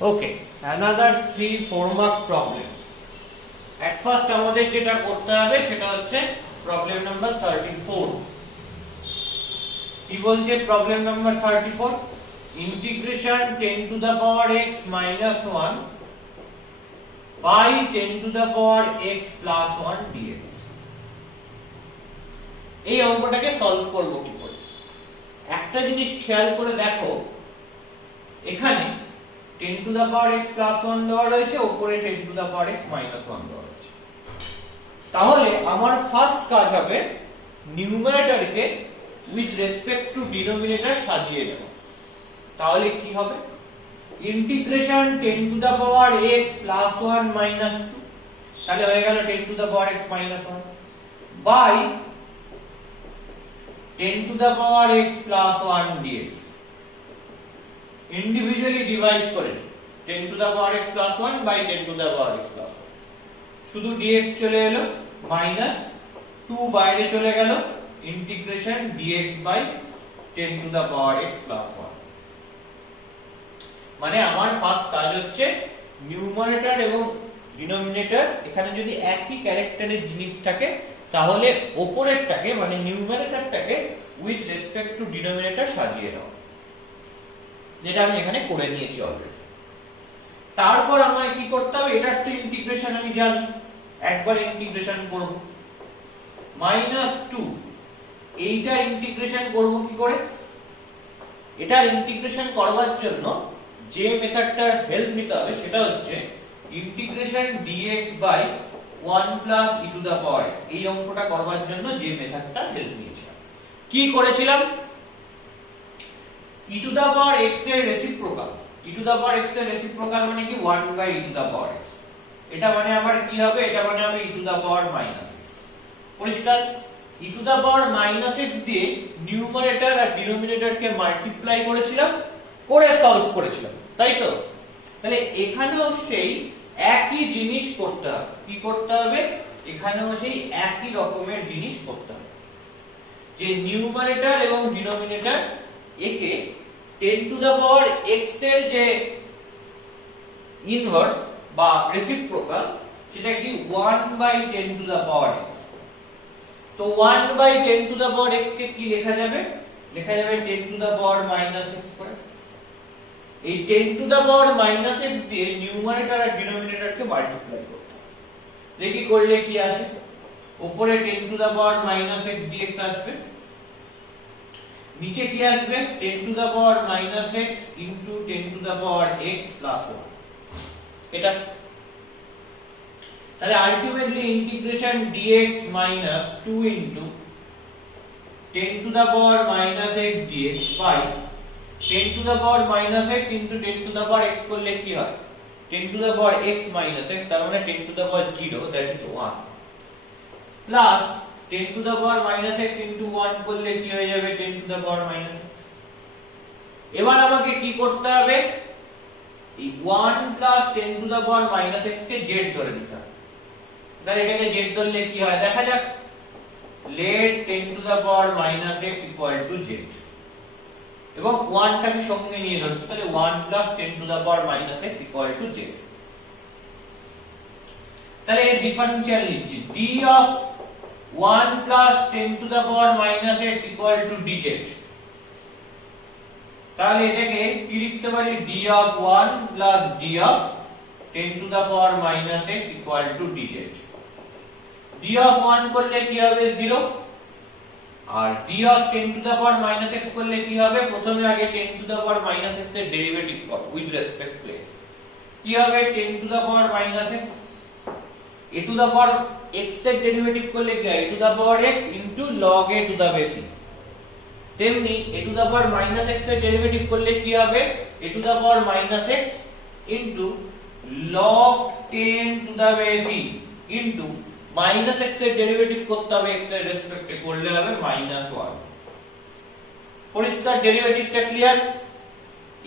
Okay, another 3-4 mark problem. At first আমাদের যেটা করতে হবে সেটা হচ্ছে প্রবলেম নাম্বার 34। কি বলছে problem number 34? Integration 10 to the power x minus 1 by 10 to the power x plus 1 dx। এই অঙ্কটাকে সলভ করব কি করে? একটা জিনিস খেয়াল করে দেখো, এখানে 10 to the power x plus 1 দেওয়া রয়েছে, উপরে 10 to the power x minus 1 দেওয়া রয়েছে। তাহলে আমার ফার্স্ট কাজ হবে নিউমারেটরকে উইথ রেসপেক্ট টু ডিনোমিনেটর সাজিয়ে নেব। তাহলে কি হবে? Integration 10 to the power x plus 1 minus 2, তাহলে হয়ে গেল 10 to the power x minus 1 by 10 to the power x plus 1 dx। Individually divide করে 10 to the power x plus 1 by 10 to the power x plus 1, শুধু dx চলে এলো, minus 2 বাইরে চলে গেল, integration dx by 10 to the power x plus 1। মানে আমার first কাজ হচ্ছে নিউমারেটর এবং ডিনোমিনেটর এখানে যদি একই ক্যারেক্টারের জিনিস থাকে তাহলে উপরেরটাকে মানে নিউমারেটরটাকে উইথ রেসপেক্ট টু ডিনোমিনেটর সাজিয়ে নেওয়া, যেটা আমি এখানে করে নিয়েছি অলরেডি। তারপর আমায় কি করতে হবে? এটার তো ইন্টিগ্রেশন আমি জানি, একবার ইন্টিগ্রেশন করব। মাইনাস 2, এইটা ইন্টিগ্রেশন করব কি করে? এটা ইন্টিগ্রেশন করবার জন্য যে মেথডটার হেল্প নিতে হবে সেটা হচ্ছে integration dx by 1 plus e to the power x। এই অঙ্কটা করবার জন্য যে মেথডটা হেল্প নিয়েছিলাম, কি করেছিলাম? e to the power x এর reciprocal. e to the power x এর রেসিপ্রোকাল মানে কি? 1 by e to the power x। এটা মানে আমার কি হবে? এটা মানে হবে e to the power minus x। পরিষ্কার? e to the power minus x দিয়ে নিউমারেটর আর ডিনোমিনেটরকে মাল্টিপ্লাই করেছিলাম, করে সলভ করেছিলাম, তাই তো? তাহলে এখানেও সেই একই জিনিস করতে হবে। কি করতে হবে? এখানেও সেই একই রকমের জিনিস করতে হবে, যে নিউমারেটর এবং ডিনোমিনেটর একে 10 to the power x এর যে ইনভার্স বা রেসিপ্রোকাল সেটা কি 1 by 10 to the power x। তো 1 by 10 to the power x কে কি লেখা যাবে? লেখা যাবে 10 to the power minus x করে। এই 10 to the power minus x দিয়ে নিউমারেটর আর ডিনোমিনেটরকে মাল্টিপ্লাই করতে হবে। দেখি করলে কি আসে। উপরে 10 to the power minus x dx আসবে, নিচে কি আসবে? 10 to the power minus x into 10 to the power x plus 1। এটা তাহলে ultimately integration dx minus 2 into 10 to the power minus x dx by 10 to the power minus x into 10 to the power x করলে কি হয়? 10 to the power x minus x, তার মানে 10 to the power 0, that is 1, plus 10 to the power minus x into 1 করলে কি হয়ে যাবে? 10 to the power minus x। এবার আমাকে কি করতে হবে? এই 1 plus 10 to the power minus x K z ধরে নিতে হবে। তাহলে এটাকে z ধরলে কি হয় দেখা যাক। let 10 to the power minus x equal to z, এবং 1 টাকে সঙ্গে নিয়ে ধরছি, তাহলে 1 plus 10 to the power minus x equal to z। তাহলে এর ডিফারেনশিয়াল নিচ্ছি, d of 1 plus 10 to the power minus x equal to dz। তাহলে এটাকে কি লিখতে পারি? d of 1 plus d of 10 to the power minus x equal to dz। d of 1 করলে কি হবে? 0, আর d of 10 to the power minus x করলে কি হবে? প্রথমে আগে 10 to the power minus x এর ডেরিভেটিভ কর উইথ রেসপেক্ট টু x। কি হবে? 10 to the power minus x, a to the power x এর ডেরিভেটিভ করলে কি হয়? a to the power x into log a to the base e। তেমনি a to the power minus x এর derivative করলে কি হবে? a to the power minus x into log 10 to the base e into minus x এর derivative করতে হবে x এর রেসপেক্টে, করলে হবে -1। পরিষ্কার? ডেরিভেটিভটা ক্লিয়ার?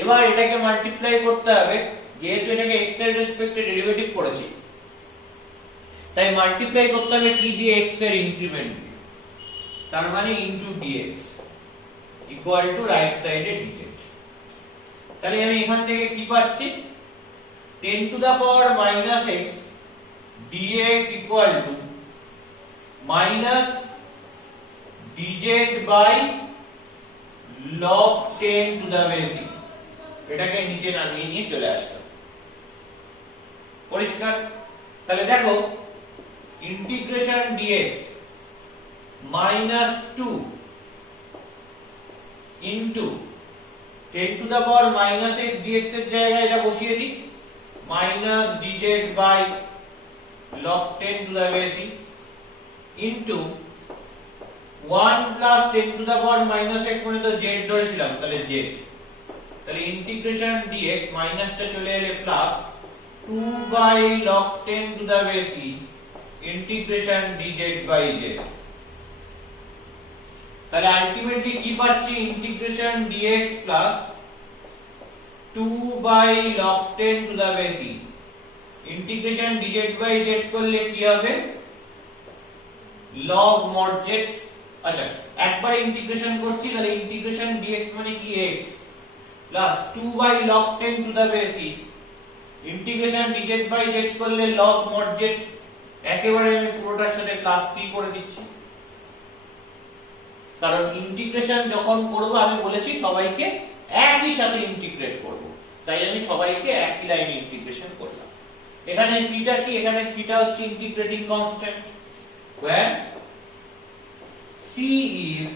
এবার এটাকে মাল্টিপ্লাই করতে হবে, যেহেতু এটাকে x এর রেসপেক্টে ডেরিভেটিভ করেছি তাই মাল্টিপ্লাই করতে হবে কি দিয়ে? x এর ইনক্রিমেন্ট দিয়ে, তার মানে into dx equal two right সাইডে dz। তাহলে আমি এখান থেকে কি পাচ্ছি? 10 to the power minus x dx equal to minus dz by log 10 to the base e। এটাকে নিচে নামিয়ে নিয়ে চলে আসলাম। পরিষ্কার? তাহলে দেখো integration dx minus 2 into 10 to the power minus x dx এর জায়গায় এটা বসিয়ে দিই minus dz by log 10 to the base e into 1 plus 10 to the power minus x মানে তো z ধরেছিলাম, তাহলে z, তাহলে ইন্টিগ্রেশন dx মাইনাসটা চলে এলে plus 2 by log 10 to the base e integration dz by z। তাহলে আলটিমেটলি কি পাচ্ছি, integration dx plus 2 by log 10 to the base e integration dz by z করলে কি হবে, log mod z। আচ্ছা একবারে ইন্টিগ্রেশন করছি, তাহলে ইন্টিগ্রেশন dx মানে কি x plus 2 by log 10 to the base e integration dz by z করলে log mod z। একেবারে আমি পুরোটার সাথে প্লাস 3 করে দিচ্ছি, কারণ ইন্টিগ্রেশন যখন করব আমি বলেছি সবাইকে একই সাথে ইন্টিগ্রেট করব, তাই আমি সবাইকে একই লাইনে ইন্টিগ্রেশন করলাম। এখানে থিটা কি, এখানে থিটা হচ্ছে integrating constant, where c is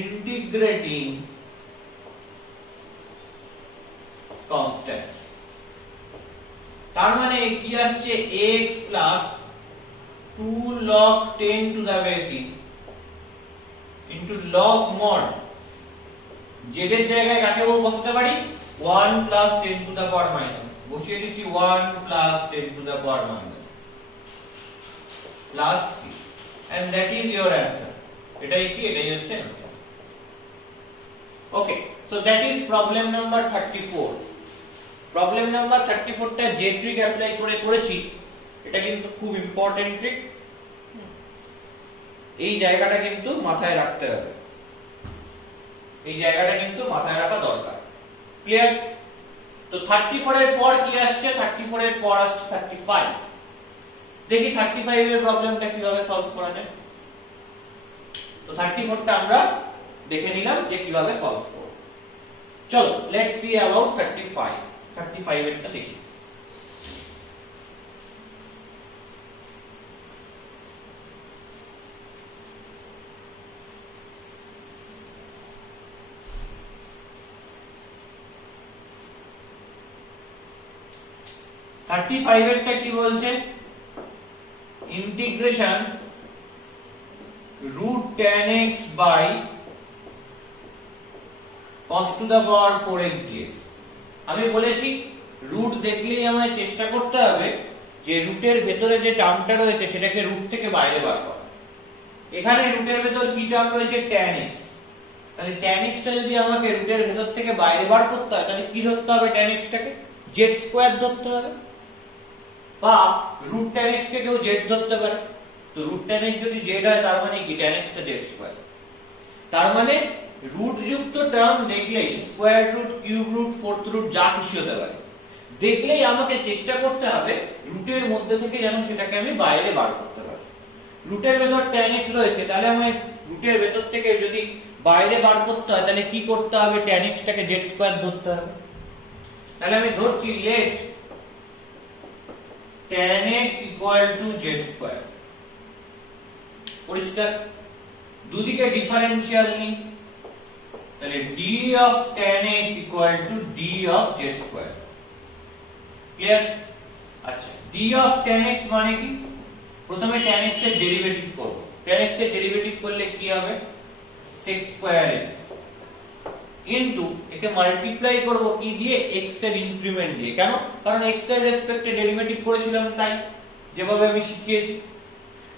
integrating constant। তার মানে কি আসছে, x plus 2 log 10 to the base e into log mod z এর জায়গায় কাকে বসাতে পারি, 1 plus 10 to the power minus, বসিয়ে দিচ্ছি 1 plus 10 to the power minus plus 3 and that is your answer। এটাই কি, এটাই হচ্ছে answer. Okay, so that is problem number 34। Problem number 34 টা যে ট্রিক অ্যাপ্লাই করে করেছি, এটা কিন্তু খুব ইম্পর্টেন্ট ট্রিক, এই জায়গাটা কিন্তু মাথায় রাখতে হবে, এই জায়গাটা কিন্তু মাথায় রাখা দরকার। ক্লিয়ার? তো 34 এর পর কি আসছে, 34 এর পর আসছে 35। দেখি 35 এর প্রবলেমটা কিভাবে সলভ করা যায়। তো 34 টা আমরা দেখে নিলাম যে কিভাবে সলভ করব। চলো লেটস সি अबाउट 35 এরটা দেখি। থার্টি ফাইভ এরটা কি বলছে, integration root tan x by cos to the power 4x dx। আমি বলেছি রুট দেখলেই আমায় চেষ্টা করতে হবে যে রুটের ভেতরে যে টার্মটা রয়েছে সেটাকে রুট থেকে বাইরে বার করা। এখানে রুটের ভেতর কি টার্ম রয়েছে, tan x। তাহলে tan x টা যদি আমাকে রুটের ভেতর থেকে বাইরে বার করতে হয়, তাহলে কি ধরতে হবে, tan x টাকে z স্কয়ার ধরতে হবে, বা রুট tan x কে কেউ z ধরতে পারে। তো রুট tan x যদি z হয় তার মানে কি, tan x টা z স্কয়ার। তার মানে রুট যুক্ত টার্ম দেখলেই square root, cube root, fourth root যা খুশি হতে পারে, দেখলেই আমাকে চেষ্টা করতে হবে রুটের মধ্যে থেকে যেন সেটাকে আমি বাইরে বার করতে পারি। রুটের ভেতর tan x রয়েছে, তাহলে আমায় রুটের ভেতর থেকে যদি বাইরে বার করতে হয় তাহলে কি করতে হবে, tan x টাকে z স্কয়ার ধরতে হবে। তাহলে আমি ধরছি let tan x equal to z square. পরিষ্কার? দুদিকে ডিফারেন্সিয়াল নিই, তাহলে d of tan x equal to d of z square। Clear? আচ্ছা d of tan x মানে কি, প্রথমে tan x এর ডেরিভেটিভ করব। tan x এর ডেরিভেটিভ করলে কি হবে, sec square x ইনটু একে মাল্টিপ্লাই করব কি দিয়ে, x এর ইনক্রিমেন্ট দিয়ে। কেন? কারণ x এর রেসপেক্টে ডেরিভেটিভ করেছিলাম তাই, যেভাবে আমি শিখিয়েছি।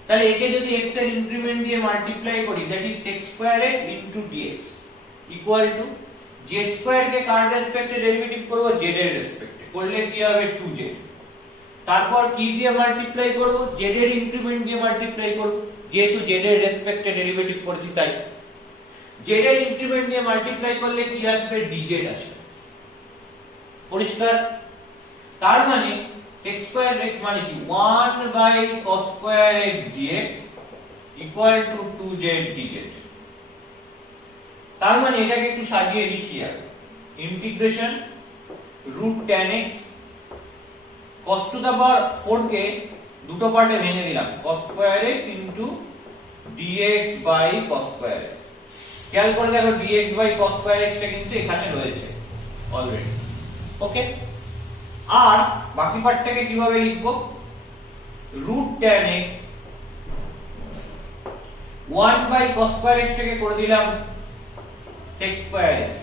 তাহলে একে যদি x এর ইনক্রিমেন্ট দিয়ে মাল্টিপ্লাই করি, that is sec square x into dx equal to z square কে কার রেসপেক্টে ডেরিভেটিভ করব, z এর রেসপেক্টে, করলে কি হবে 2z। তারপর কি দিয়ে মাল্টিপ্লাই করব, z এর ইনক্রিমেন্ট দিয়ে মাল্টিপ্লাই করব, যেহেতু z এর রেসপেক্টে ডেরিভেটিভ করেছি তাই। z এর ইনক্রিমেন্ট দিয়ে মাল্টিপ্লাই করলে কি আসবে, dz আসবে। পরিষ্কার? তার মানে sec square x মানে কি 1 by cos square x dx equal to 2z dz। তার মানে এটাকে একটু সাজিয়ে লিখি আর integration root tan x cos to the power 4 কে দুটো পার্টে ভেঙে দিলাম, cos square x into dx by cos square x। খেয়াল করে দেখো dx by cos square x টা কিন্তু এখানে রয়েছে অলরেডি। ওকে, আর বাকি পার্টটাকে কিভাবে লিখব? root tan x 1 by cos square x টাকে করে দিলাম sec square x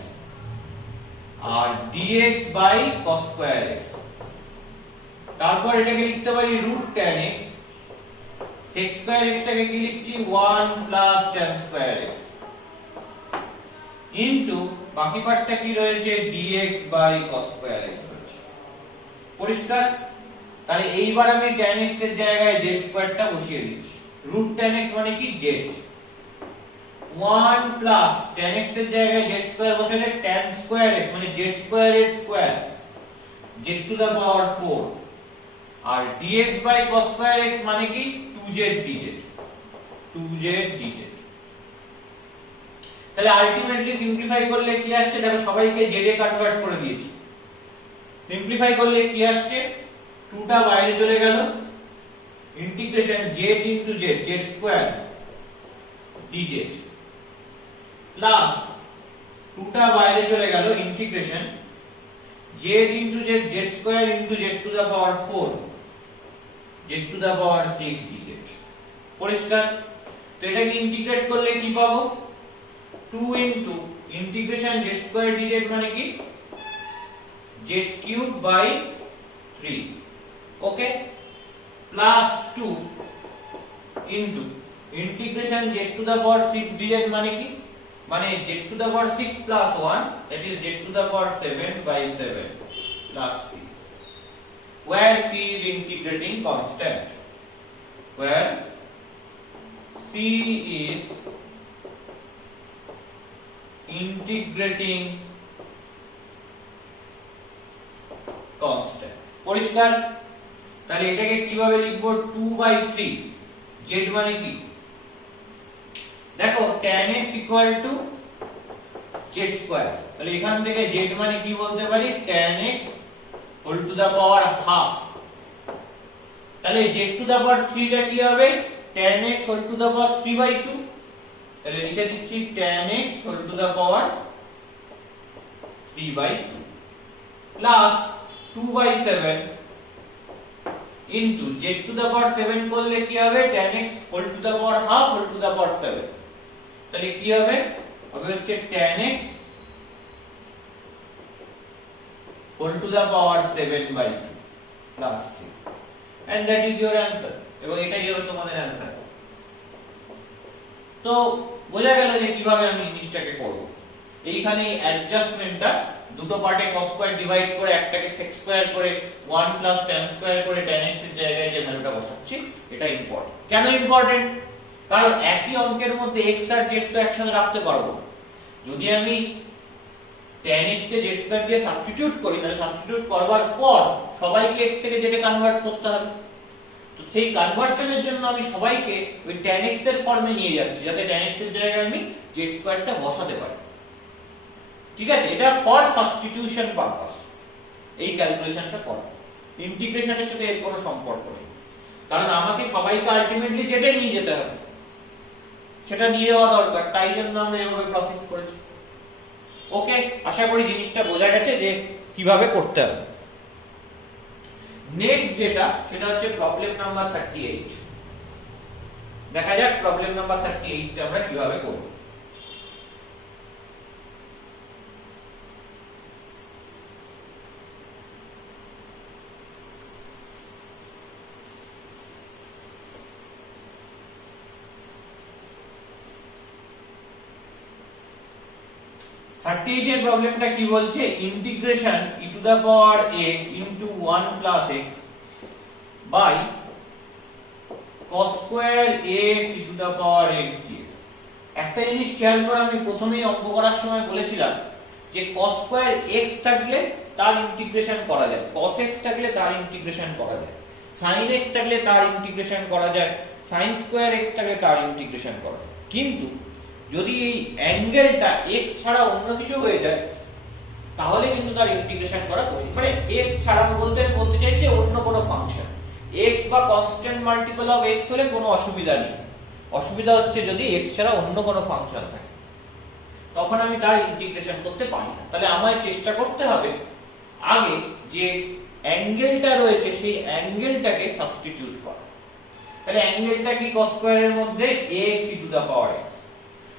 R dx by cos square x। তারপর এটাকে লিখতে পারি root tan x, sec square x টাকে কি লিখছি 1 plus tan square x into বাকি পার্টটা কি রয়েছে dx by cos square x রয়েছে। পরিষ্কার? তাহলে এইবার আমি tan x এর জায়গায় z স্কয়ারটা বসিয়ে দিচ্ছি। root tan x মানে কি z, 1 plus tan x এর জায়গায় z স্কয়ার বসালে tan square x মানে z স্কয়ার এর square z to the power 4 আর dx by cos square x মানে কি 2z dz, 2z dz। তাহলে আলটিমেটলি সিম্পলিফাই করলে কি আসছে দেখো, সবাইকে z এ কনভার্ট করে দিয়েছি। সিম্পলিফাই করলে কি আসছে, 2 টা বাইরে চলে গেল, integration z into z, z square dz plus 2 টা বাইরে চলে গেল, integration z into z, z square into z to the power 4, z to the power 6 dz। পরিষ্কার? তো এটাকে ইন্টিগ্রেট করলে কি পাবো, 2 into integration z square dz মানে কি z cube by 3। Okay, plus 2 into integration z to the power 6 dz মানে কি, মানে z to the power 6 plus 1 that is z to the power 7 by 7 plus c, where c is integrating constant, where c is integrating constant। পরিষ্কার? তাহলে এটাকে কিভাবে লিখব, 2 by 3 z মানে কি দেখো tan x equal to z square, তাহলে এখান থেকে z মানে কি বলতে পারি tan x whole to the power half। তাহলে z to the power 3 টা কি হবে, tan x whole to the power 3 by 2। তাহলে লিখে দিচ্ছি tan x whole to the power 3 by 2 plus 2 by 7 into z to the power 7 করলে কি হবে, tan x whole to the power half whole to the power 7। তাহলে কি হবে, হবে হচ্ছে tan x whole to the power 7 by 2 plus c, and that is your answer। এবং এটাই হবে তোমাদের অ্যানসার। তো বোঝা গেল যে কিভাবে আমি জিনিসটাকে করব। এইখানে অ্যাডজাস্টমেন্টটা দুটো পার্টে cos স্কয়ার ডিভাইড করে একটাকে sec স্কয়ার করে 1 প্লাস tan স্কয়ার করে tan x এর জায়গায় যে ভ্যালুটা বসাচ্ছি, এটা ইম্পর্টেন্ট। কেন ইম্পর্টেন্ট? কারণ একই অঙ্কের মধ্যে x আর z তো একসাথে রাখতে পারবো। যদি আমি tan x কে z স্কয়ার দিয়ে সাবস্টিটিউট করি, তাহলে সাবস্টিটিউট করবার পর সবাইকে x থেকে z এ কনভার্ট করতে হবে। তো সেই কনভার্সনের জন্য আমি সবাইকে ওই tan x এর ফর্মে নিয়ে যাচ্ছি, যাতে tan x এর জায়গায় আমি z স্কয়ারটা বসাতে পারি। ঠিক আছে, এটা ফর সাবস্টিটিউশন পারপাস এই ক্যালকুলেশনটা করা, ইন্টিগ্রেশনের সাথে এর কোনো সম্পর্ক নেই। কারণ আমাকে সবাইকে আলটিমেটলি যেটা নিয়ে যেতে হবে, সেটা নিয়ে যাওয়া দরকার, তাই জন্য আমরা এভাবে প্রসিড করেছি। ওকে, আশা করি জিনিসটা বোঝা গেছে যে কিভাবে করতে হবে। নেক্সট যেটা, সেটা হচ্ছে প্রবলেম নাম্বার 38। দেখা যাক প্রবলেম নাম্বার 38 টা আমরা কিভাবে করব। এর প্রবলেমটা কি বলছে, integration e to the power x into 1 plus x by cos square x e to the power x dx। একটা জিনিস খেয়াল করে, আমি প্রথমেই অঙ্ক করার সময় বলেছিলাম যে cos স্কয়ার x থাকলে তার ইন্টিগ্রেশন করা যায়, cos x থাকলে তার ইন্টিগ্রেশন করা যায়, sin x থাকলে তার ইন্টিগ্রেশন করা যায়, sin স্কয়ার x থাকলে তার ইন্টিগ্রেশন করা যায়। কিন্তু যদি এই অ্যাঙ্গেলটা x ছাড়া অন্য কিছু হয়ে যায় তাহলে কিন্তু তার ইন্টিগ্রেশন করা কঠিন। মানে x ছাড়া বলতে চাইছে অন্য কোনো ফাংশন, x বা কনস্ট্যান্ট মাল্টিপল অফ x হলে কোনো অসুবিধা নেই। অসুবিধা হচ্ছে যদি x ছাড়া অন্য কোনো ফাংশন থাকে, তখন আমি তার ইন্টিগ্রেশন করতে পারি না। তাহলে আমায় চেষ্টা করতে হবে আগে যে অ্যাঙ্গেলটা রয়েছে সেই অ্যাঙ্গেলটাকে সাবস্টিটিউট করা। তাহলে অ্যাঙ্গেলটা কি cos স্কয়ারের মধ্যে ax e to the power x।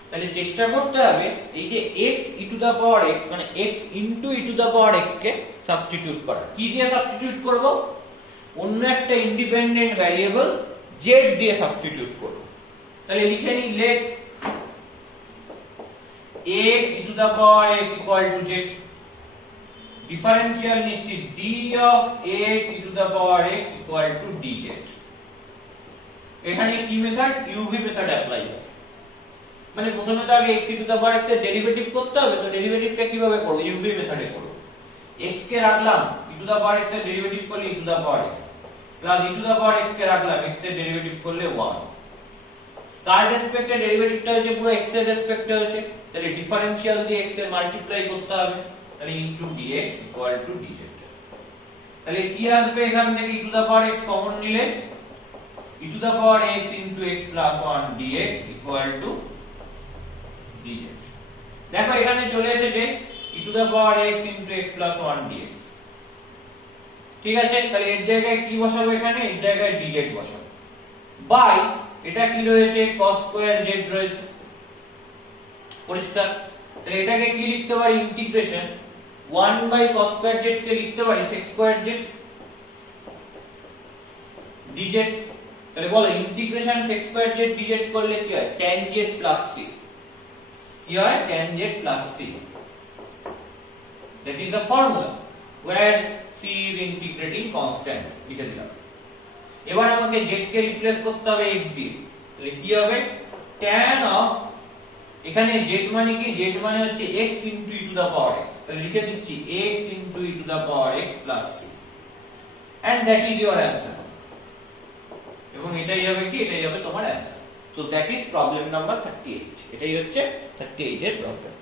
তাহলে চেষ্টা করতে হবে এই যে x e to the power x মানে x into e to the power x কে সাবস্টিটিউট করা। কি দিয়ে সাবস্টিটিউট করব? অন্য একটা ইন্ডিপেন্ডেন্ট ভ্যারিয়েবল z দিয়ে সাবস্টিটিউট করব। তাহলে লিখে নিই let x e to the power x equal to z, differential নিচ্ছি d of x e to the power x equal to dz। এখানে কি মেথড? uv মেথড অ্যাপ্লাই হবে। মানে প্রথমে তো আগে x e to the power x এর derivative করতে হবে, তো ডেরিভেটিভটা কিভাবে করব? uv মেথডে করব। x কে রাখলাম e to the power x এর ডেরিভেটিভ করলে e to the power x plus e to the power x কে রাখলাম x এর ডেরিভেটিভ করলে 1। কার রেসপেক্টে ডেরিভেটিভটা হচ্ছে পুরো x এর রেসপেক্টে হচ্ছে, তাহলে ডিফারেনশিয়াল দিয়ে x এর মাল্টিপ্লাই করতে হবে, তাহলে into dx equal to dz। তাহলে কি আসবে এখান থেকে? e to the power x common নিলে e to the power x into x plus 1 dx equal to dz। দেখো এখানে চলে এসেছে e to the power x into x plus 1 dx। ঠিক আছে, তাহলে এর জায়গায় কি বসাবো? এখানে এর জায়গায় dz বসাবো, বাই এটা কি রয়েছে? cos স্কয়ার z রয়েছে, পরিষ্কার। তাহলে এটাকে কি লিখতে পারি? Integration 1 by cos square z কে লিখতে পারি sec স্কয়ার z dz। তাহলে বলো integration sec square z dz করলে কি হয়? tan z plus c। কি হয়? tan z plus c। that is the formula where c is integrating constant। লিখে দিলাম। এবার আমাকে z কে রিপ্লেস করতে হবে x দিয়ে, তাহলে কি হবে? tan of, এখানে z মানে কি? z মানে হচ্ছে x into e to the power x, তাহলে লিখে দিচ্ছি x into e to the power x plus c, and that is your answer। এবং এটাই হবে কি? এটাই হবে তোমার answer. So that is problem number 38। এটাই হচ্ছে 38 এর প্রবলেম।